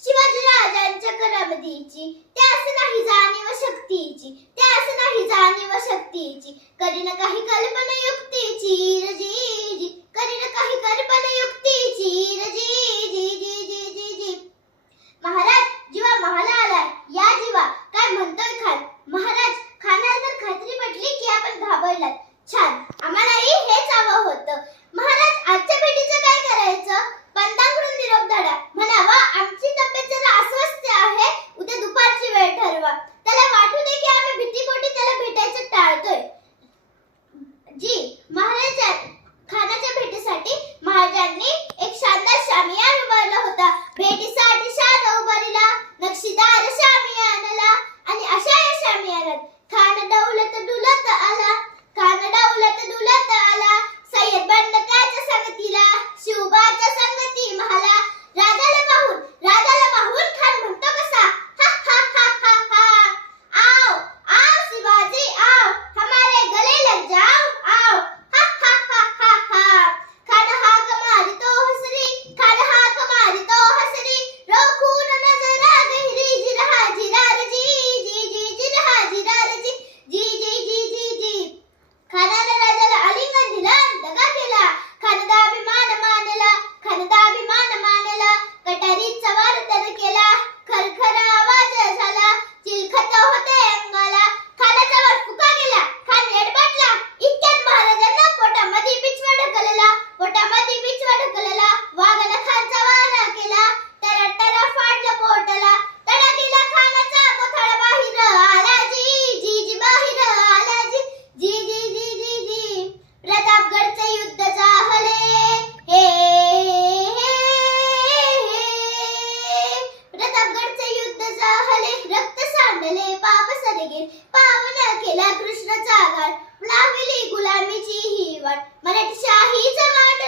शिवाजी राजांच्या करामतीची त्यास नाही जाणीव शक्तीची त्यास नाही जाणीव शक्तीची करीन काही कल्पना युक्तीची. चाहले रक्त सांडले पाप सरिगे पावन केला कृष्णाचा गाळ लावली गुलामीची ही वाट मराठी शाहीचा वाट